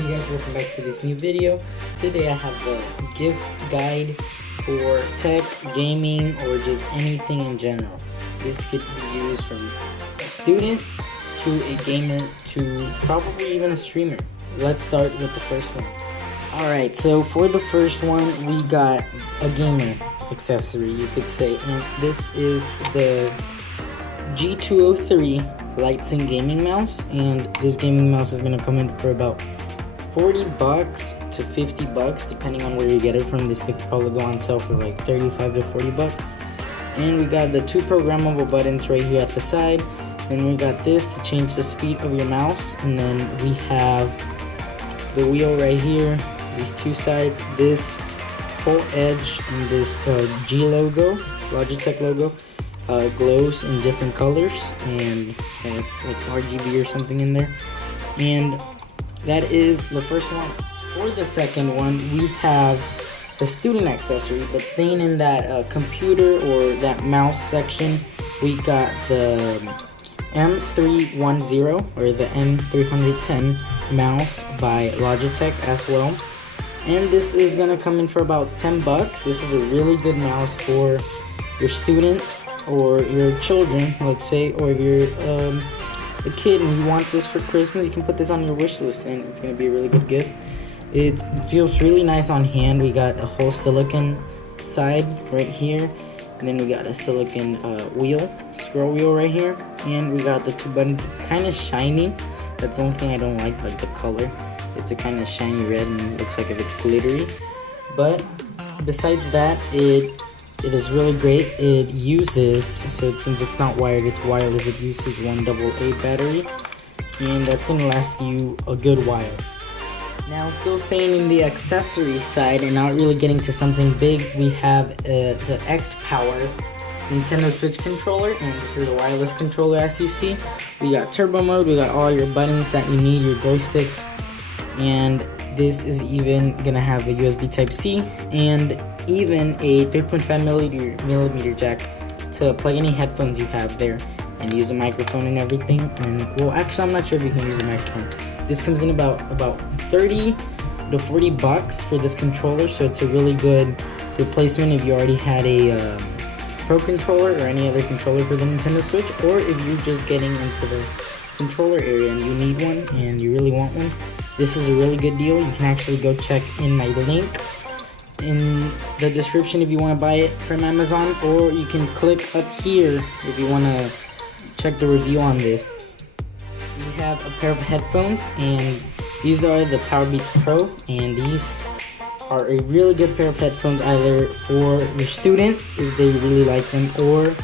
Hey guys, welcome back to this new video. Today I have the gift guide for tech, gaming, or just anything in general. This could be used from a student to a gamer to probably even a streamer. Let's start with the first one. Alright, so for the first one we got a gamer accessory, you could say, and this is the G203 lights and gaming mouse, and this gaming mouse is going to come in for about $40 to $50 depending on where you get it from. This could probably go on sale for like $35 to $40. And we got the two programmable buttons right here at the side. Then we got this to change the speed of your mouse, and then we have the wheel right here, these two sides, this whole edge, and this G logo, Logitech logo, glows in different colors and has like RGB or something in there. And that is the first one. For the second one, we have the student accessory, but staying in that computer or that mouse section, we got the M310 or the M310 mouse by Logitech as well. And this is gonna come in for about $10. This is a really good mouse for your student or your children, let's say, or if you're a kid and you want this for Christmas, you can put this on your wish list and it's going to be a really good gift. It feels really nice on hand. We got a whole silicone side right here, and then we got a silicone scroll wheel right here, and we got the two buttons. It's kind of shiny. That's the only thing I don't like the color. It's a kind of shiny red and it looks like if it's glittery. But besides that, it is really great. It uses, since it's not wired, it's wireless, it uses one AA battery, and that's going to last you a good while. Now, still staying in the accessory side and not really getting to something big, we have the X Power Nintendo Switch controller, and this is a wireless controller. As you see, we got turbo mode, we got all your buttons that you need, your joysticks, and this is even going to have a USB Type-C and even a 3.5 millimeter jack to plug any headphones you have there and use a microphone and everything. And well, actually I'm not sure if you can use a microphone. This comes in about $30 to $40 for this controller, so it's a really good replacement if you already had a Pro controller or any other controller for the Nintendo Switch, or if you're just getting into the controller area and you need one and you really want one. This is a really good deal. You can actually go check in my link in the description if you want to buy it from Amazon, or you can click up here if you want to check the review on this. We have a pair of headphones, and these are the Powerbeats Pro, and these are a really good pair of headphones either for your student if they really like them, or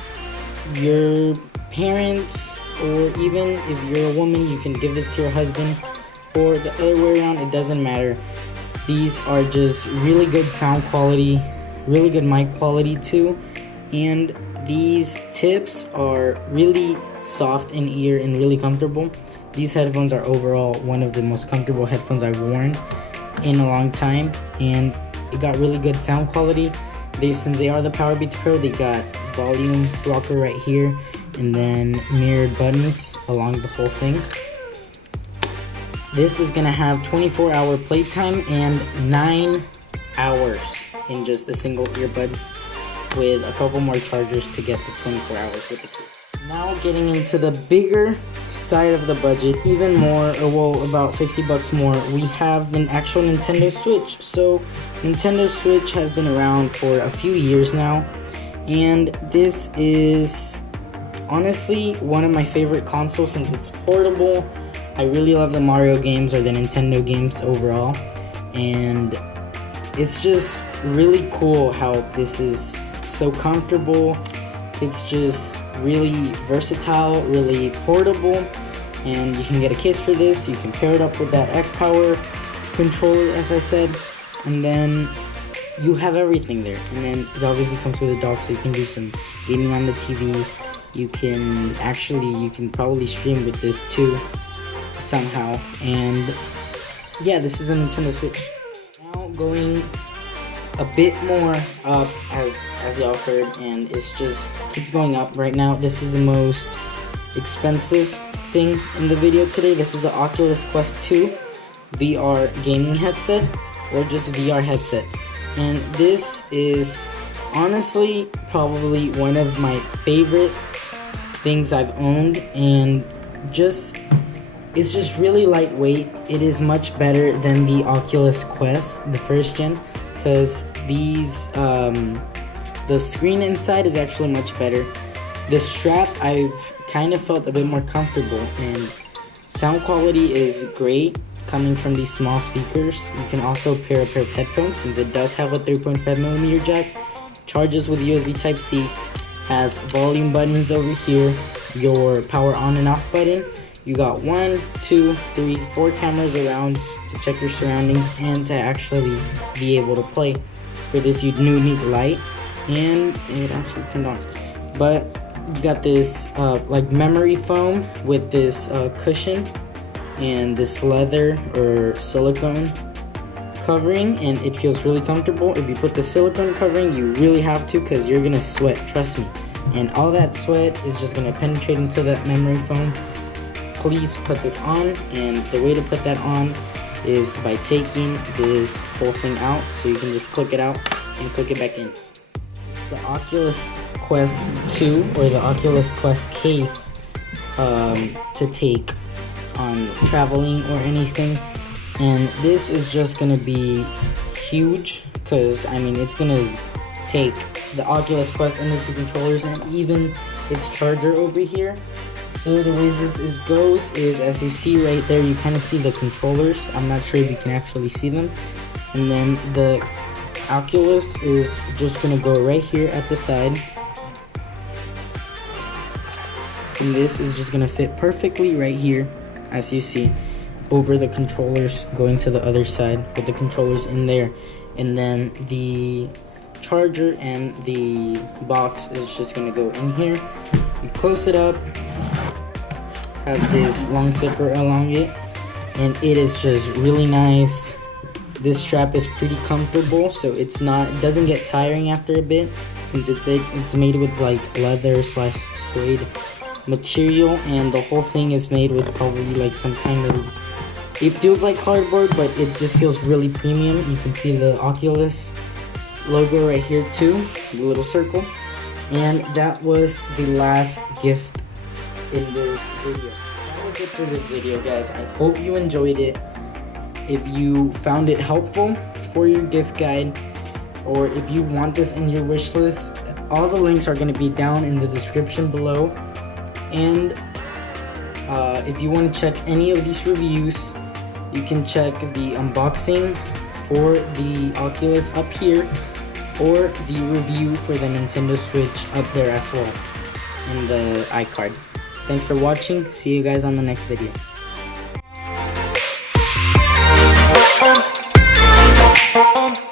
your parents, or even if you're a woman, you can give this to your husband, or the other way around, it doesn't matter. These are just really good sound quality, really good mic quality too, and these tips are really soft in ear and really comfortable. These headphones are overall one of the most comfortable headphones I've worn in a long time, and it got really good sound quality. Since they are the Powerbeats Pro, they got volume rocker right here, and then mirrored buttons along the whole thing. This is gonna have 24-hour playtime and 9 hours in just a single earbud, with a couple more chargers to get the 24 hours with the case. Now getting into the bigger side of the budget, even more, or well, about $50 more, we have an actual Nintendo Switch. So Nintendo Switch has been around for a few years now, and this is honestly one of my favorite consoles since it's portable. I really love the Mario games or the Nintendo games overall, and it's just really cool how this is so comfortable. It's just really versatile, really portable, and you can get a case for this. You can pair it up with that X Power controller, as I said, and then you have everything there. And then it obviously comes with a dock, so you can do some gaming on the TV. You can probably stream with this too somehow. And yeah, this is a Nintendo Switch. Now going a bit more up, as y'all heard, and it's just keeps going up. Right now, this is the most expensive thing in the video today. This is an Oculus Quest 2. VR gaming headset or just VR headset. And this is honestly probably one of my favorite things I've owned, and it's just really lightweight. It is much better than the Oculus Quest, the first gen, because these the screen inside is actually much better. The strap, I've kind of felt a bit more comfortable, and sound quality is great coming from these small speakers. You can also pair a pair of headphones since it does have a 3.5mm jack. Charges with USB Type-C, has volume buttons over here, your power on and off button. You got 1, 2, 3, 4 cameras around to check your surroundings and to actually be able to play. For this you do need light, and it actually turned on. But you got this like memory foam with this cushion and this leather or silicone covering, and it feels really comfortable. If you put the silicone covering, you really have to, because you're gonna sweat, trust me, and all that sweat is just gonna penetrate into that memory foam. Please put this on, and the way to put that on is by taking this whole thing out, so you can just click it out and click it back in. It's the Oculus Quest 2 or the Oculus Quest case to take on traveling or anything, and this is just gonna be huge, because I mean it's gonna take the Oculus Quest and the 2 controllers and even its charger over here. So the way this goes is, as you see right there, you kind of see the controllers. I'm not sure if you can actually see them, and then the Oculus is just gonna go right here at the side, and this is just gonna fit perfectly right here, as you see, over the controllers going to the other side with the controllers in there. And then the charger and the box is just gonna go in here. You close it up, have this long zipper along it, and it is just really nice. This strap is pretty comfortable, so it doesn't get tiring after a bit, since it's made with like leather / suede material, and the whole thing is made with probably like some kind of, it feels like cardboard, but it just feels really premium. You can see the Oculus logo right here too, the little circle. And that was the last gift in this video. That was it for this video, guys. I hope you enjoyed it. If you found it helpful for your gift guide, or if you want this in your wish list, all the links are going to be down in the description below. And if you want to check any of these reviews, you can check the unboxing for the Oculus up here, or the review for the Nintendo Switch up there as well in the iCard. Thanks for watching. See you guys on the next video. Oh,